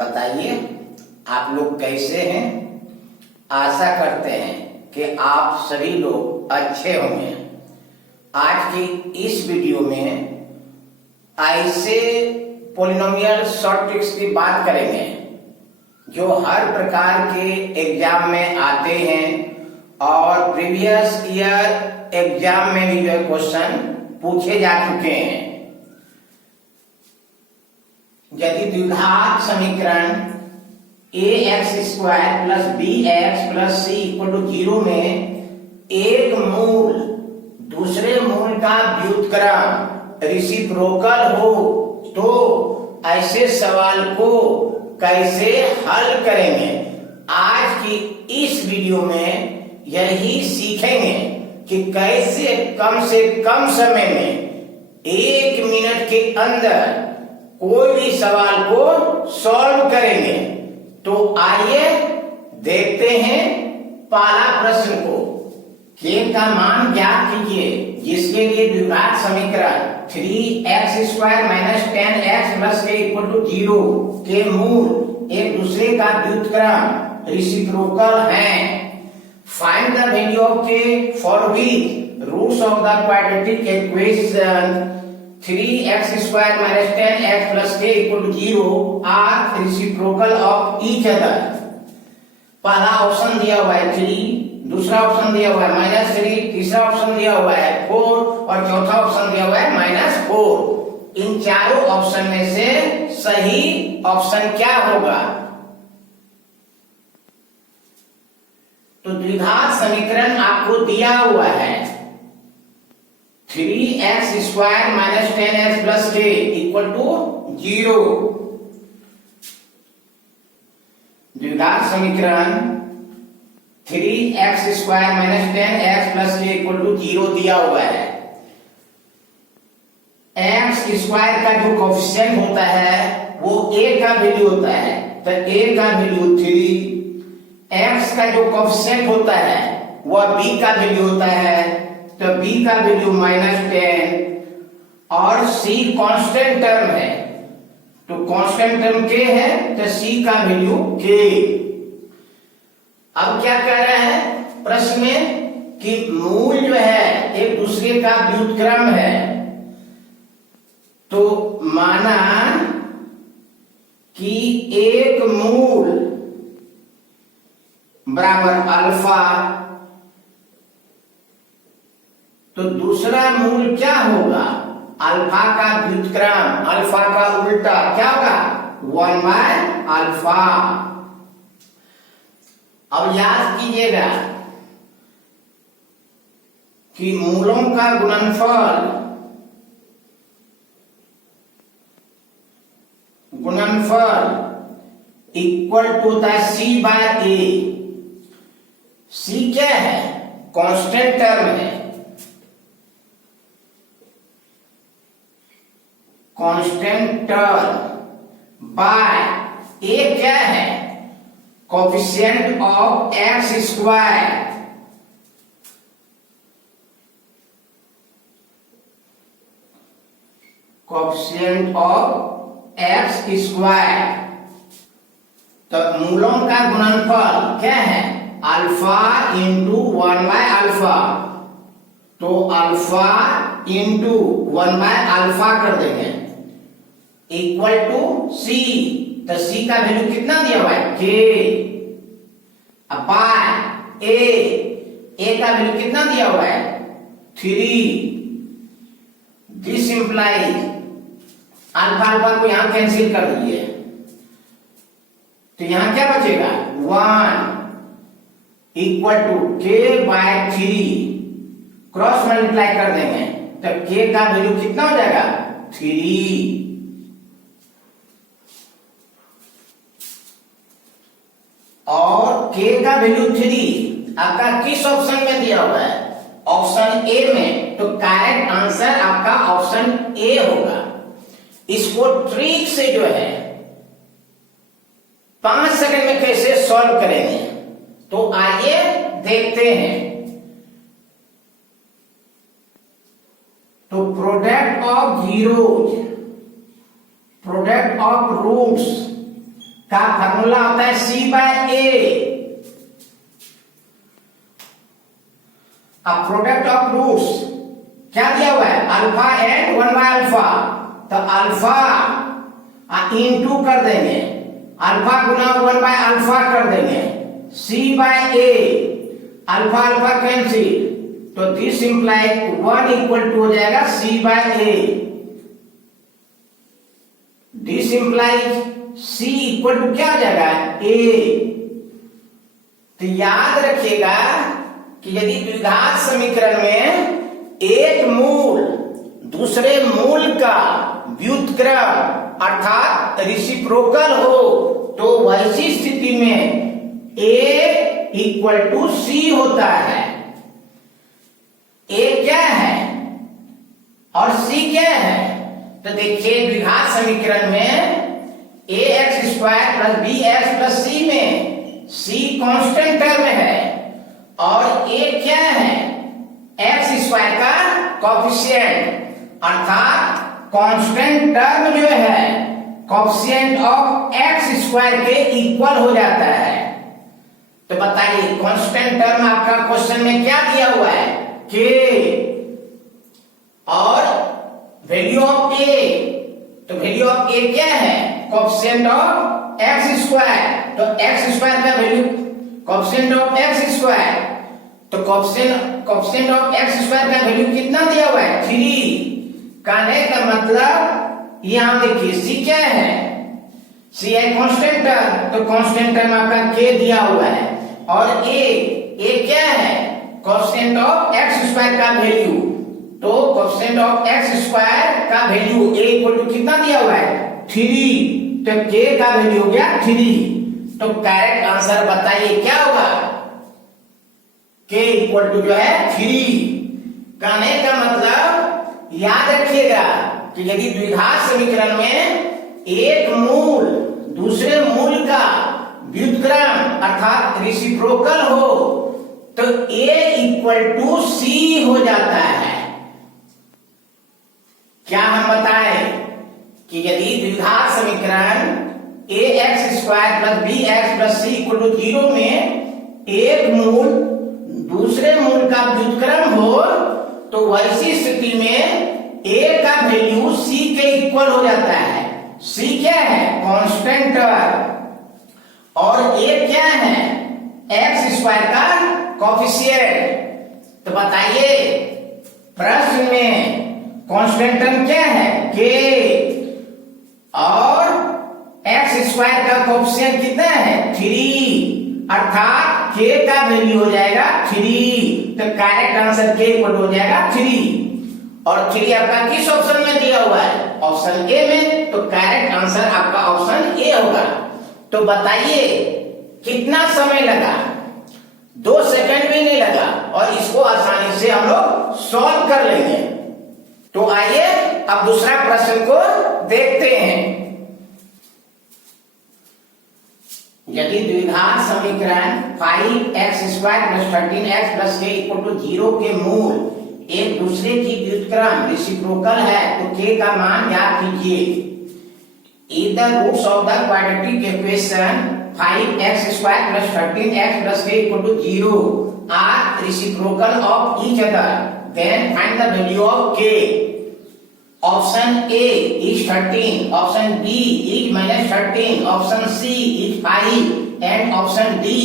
बताइए आप लोग कैसे हैं। आशा करते हैं कि आप सभी लोग अच्छे होंगे। आज की इस वीडियो में ऐसे पॉलिनोमियल शॉर्ट ट्रिक्स की बात करेंगे जो हर प्रकार के एग्जाम में आते हैं और प्रीवियस ईयर एग्जाम में भी जो क्वेश्चन पूछे जा चुके हैं। यदि द्विघात समीकरण ax² plus bx plus c equal to 0 में एक मूल दूसरे मूल का व्युत्क्रम रेसिप्रोकल हो तो ऐसे सवाल को कैसे हल करेंगे। आज की इस वीडियो में यही सीखेंगे कि कैसे कम से कम समय में 1 मिनट के अंदर कोई भी सवाल को सॉल्व करेंगे। तो आइए देखते हैं पहला प्रश्न को। k का मान ज्ञात कीजिए जिसके लिए द्विघात समीकरण 3x² minus 10x plus k equal to 0 के मूल एक दूसरे का व्युत्क्रम रेसिप्रोकल हैं। Find the value of k for which roots of the quadratic equation 3x² minus 10x plus k equal to 0 are reciprocal of each other। पहला option दिया हुआ है 3, दूसरा ऑप्शन दिया हुआ है -3, तीसरा ऑप्शन दिया हुआ है 4 और चौथा ऑप्शन दिया हुआ है -4। इन चारों ऑप्शन में से सही ऑप्शन क्या होगा? तो द्विघात समीकरण आपको दिया हुआ है 3x² minus 10x plus k equal to 0। द्विघात समीकरण 3x² minus 10x plus k equal to 0 दिया हुआ है। x² का जो कोएफिशिएंट होता है वो a का वैल्यू होता है, तो a का वैल्यू 3, x का जो कोएफिशिएंट होता है वह b का वैल्यू होता है, तो b का वैल्यू -10 और c कांस्टेंट टर्म है, तो कांस्टेंट टर्म k है तो c का वैल्यू k। अब क्या कह रहा है प्रश्न में कि मूल जो है एक दूसरे का व्युत्क्रम है, तो माना कि एक मूल बराबर अल्फा, तो दूसरा मूल क्या होगा? अल्फा का व्युत्क्रम, अल्फा का उल्टा क्या होगा? 1/अल्फा। अब याद कीजिएगा कि मूलों का गुणनफल इक्वल टू होता है c/a। c क्या है? कांस्टेंट टर्म है, कांस्टेंट टर्म बाय a क्या है? Coefficient of x²। Coefficient of x²। तो मूलों का गुणनफल क्या है? अल्फा इंटू 1/अल्फा, तो अल्फा इंटू 1/अल्फा कर देंगे इक्वल टू c, तो c का वैल्यू कितना दिया हुआ है? k अपान a का वैल्यू कितना दिया हुआ है? 3। दिस इंप्लाइज अल्फा को यहां कैंसिल कर दीजिए, तो यहां क्या बचेगा? 1 equal to k/3, cross multiply कर देंगे तो k का वैल्यू कितना हो जाएगा? 3। और k का वैल्यू 3 आपका किस ऑप्शन में दिया हुआ है? ऑप्शन ए में, तो करेक्ट आंसर आपका ऑप्शन ए होगा। इसको ट्रिक से जो है 5 सेकंड में कैसे सॉल्व करेंगे, तो आइए देखते हैं। तो product of zeros, product of roots का फॉर्मूला होता है C/A। अब प्रोडक्ट ऑफ रूट्स क्या दिया हुआ है, अल्फा एंड 1/अल्फा, तो अल्फा इनटू कर देंगे, अल्फा गुना 1/अल्फा कर देंगे, C/A, अल्फा अल्फा कैंसिल, तो दिस इंप्लाई 1 इक्वल टू हो जाएगा C/A। This implies C equal to क्या हो जाएगा, A। तो याद रखिएगा कि यदि द्विघात समीकरण में एक मूल दूसरे मूल का व्युत्क्रम अर्थात रेसिप्रोकल हो, तो वैसी स्थिति में A इक्वल टू C होता है। A क्या है और C क्या है, तो देखिए द्विघात समीकरण में ax² plus bx plus c में c कांस्टेंट टर्म है और a क्या है, x² का कोएफिशिएंट अर्थात कांस्टेंट टर्म जो है कोएफिशिएंट ऑफ x² के इक्वल हो जाता है। तो बताइए कांस्टेंट टर्म आपका क्वेश्चन में क्या दिया हुआ है, k और वैल्यू ऑफ a, तो वैल्यू ऑफ a क्या है, कोएफिशिएंट ऑफ x², तो x² का वैल्यू कोएफिशिएंट ऑफ x², तो कोएफिशिएंट ऑफ x² का वैल्यू कितना दिया हुआ है, 3। कहने का मतलब यहां देखिए c क्या है, c है कांस्टेंट टर्म, तो कांस्टेंट टर्म आपका k दिया हुआ है, और a क्या है, कोएफिशिएंट ऑफ x² का वैल्यू, तो कोएफिशिएंट ऑफ x² का वैल्यू a इक्वल टू कितना दिया हुआ है, 3, तो k का वैल्यू हो गया 3। तो करेक्ट आंसर बताइए क्या होगा, k इक्वल टू जो है 3। कहने का मतलब याद रखिएगा कि यदि द्विघात समीकरण में एक मूल दूसरे मूल का व्युत्क्रम अर्थात रेसिप्रोकल हो, तो a इक्वल टू c हो जाता है। क्या हम बताएं कि यदि द्विघात समीकरण ax² plus bx plus c equal to 0 में एक मूल दूसरे मूल का व्युत्क्रम हो, तो वैसी स्थिति में a का वैल्यू c के इक्वल हो जाता है। c क्या है, कांस्टेंट टर्म, और a क्या है, x² का कोएफिशिएंट। तो बताइए प्रश्न में कांस्टेंट टर्म क्या है, k, और x² का कोएफिशिएंट कितना है, 3, अर्थात k का वैल्यू हो जाएगा 3। तो करेक्ट आंसर k इक्वल हो जाएगा 3, और 3 आपका किस ऑप्शन में दिया हुआ है, ऑप्शन ए में, तो करेक्ट आंसर आपका ऑप्शन ए होगा। तो बताइए कितना समय लगा, 2 सेकंड भी नहीं लगा, और इसको आसानी से हम लोग सॉल्व कर लेंगे। तो आइए अब दूसरा प्रश्न को देखते हैं। यदि द्विघात समीकरण 5x² plus 13x plus k equal to 0 के मूल एक दूसरे की व्युत्क्रम रेसिप्रोकल है, तो k का मान ज्ञात कीजिए। If the roots of the quadratic equation 5x² plus 13x plus k equal to 0 are reciprocal of each other, then find the value of k. Option A is 13, option B is minus 13, option C is 5 and option D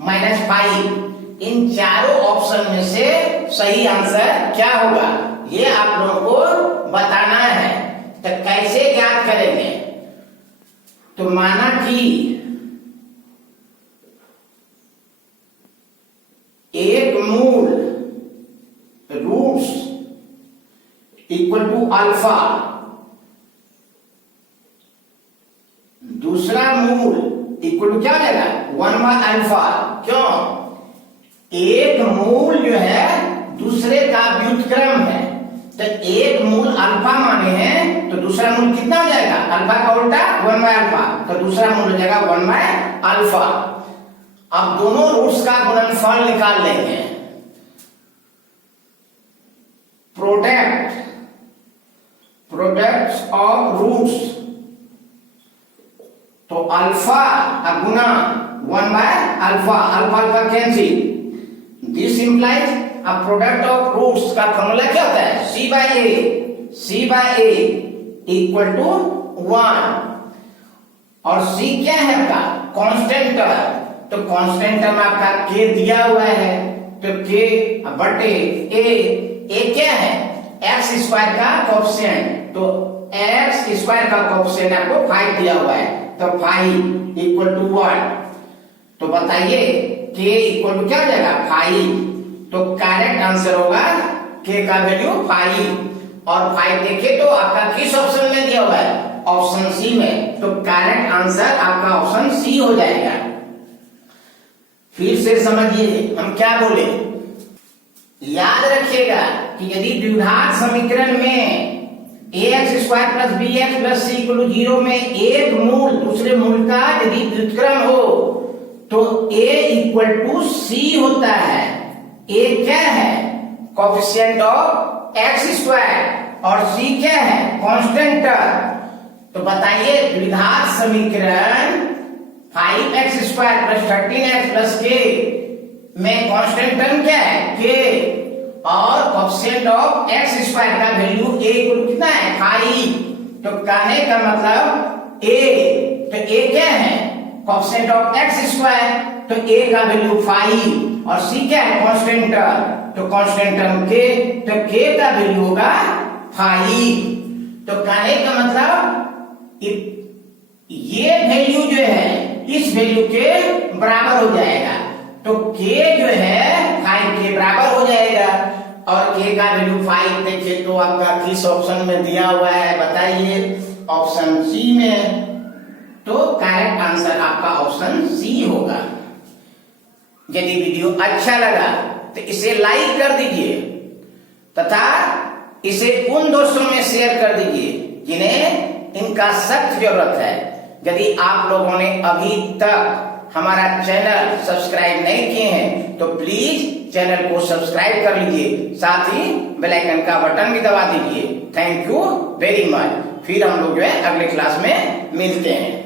minus 5। इन चारों option में से सही answer क्या होगा, ये आप लोगों को बताना है। तो कैसे ज्ञात करेंगे, तो माना कि एक मूल रूट्स इक्वल टू अल्फा, दूसरा मूल इक्वल टू क्या हो जाएगा, 1/अल्फा। क्यों, एक मूल जो है दूसरे का व्युत्क्रम है, तो एक मूल अल्फा माने हैं, तो दूसरा मूल कितना हो जाएगा, अल्फा का उल्टा 1/अल्फा, तो दूसरा मूल हो जाएगा 1/अल्फा। अब दोनों रूट्स का गुणनफल निकाल लेंगे। प्रोडक्ट्स ऑफ रूट्स तो अल्फा का गुना 1 by अल्फा, alpha alpha cancel. This implies a product of roots का फॉर्मूला क्या होता है? c by a equal to 1। और c क्या है आपका? Constant term. तो कांस्टेंट टर्म आपका k दिया हुआ है, तो k बटे a क्या है? x स्क्वायर का कोएफिशिएंट। तो x स्क्वायर का कोएफिशिएंट आपको 5 दिया हुआ है, तो 5 इक्वल टू 1। तो बताइए k इक्वल टू क्या हो जाएगा? 5। तो करेक्ट आंसर होगा k का वैल्यू 5। और 5 देखिए तो आपका किस ऑप्शन में दिया हुआ है? ऑप्शन सी में। तो करेक्ट आंसर आपका ऑप्शन सी हो जाएगा। फिर से समझिए हम क्या बोले। याद रखिएगा कि यदि द्विघात समीकरण में ax square plus bx plus c equal to 0 में एक मूल दूसरे मूल का यदि व्युत्क्रम हो तो a इक्वल टू c होता है। a क्या है? कोएफिशिएंट ऑफ x स्क्वायर और c क्या है? Constant term. तो बताइए द्विघात समीकरण 5x square plus 13x plus k में कांस्टेंट टर्म क्या है? k। और कोएफिशिएंट ऑफ x स्क्वायर का वैल्यू a इक्वल कितना है? 5। तो कहने का मतलब a, तो a क्या है? कोएफिशिएंट ऑफ x स्क्वायर, तो a का वैल्यू 5 और c क्या है? Constant term. तो कांस्टेंट टर्म k, तो k का वैल्यू होगा 5। तो कहने का मतलब ये वैल्यू जो है इस वैल्यू के बराबर हो जाएगा। तो k जो है 5 के बराबर हो जाएगा। और k का वैल्यू 5 देखिए तो आपका किस ऑप्शन में दिया हुआ है? बताइए। ऑप्शन सी में। तो करेक्ट आंसर आपका ऑप्शन सी होगा। यदि वीडियो अच्छा लगा तो इसे लाइक कर दीजिए तथा इसे उन दोस्तों में शेयर कर दीजिए जिन्हें इनका सख्त जरूरत है। यदि आप लोगों ने अभी तक हमारा चैनल सब्सक्राइब नहीं किए हैं तो प्लीज चैनल को सब्सक्राइब कर लीजिए, साथ ही बेल आइकन का बटन भी दबा दीजिए। Thank you very much. फिर हम लोग जो है अगले क्लास में मिलते हैं।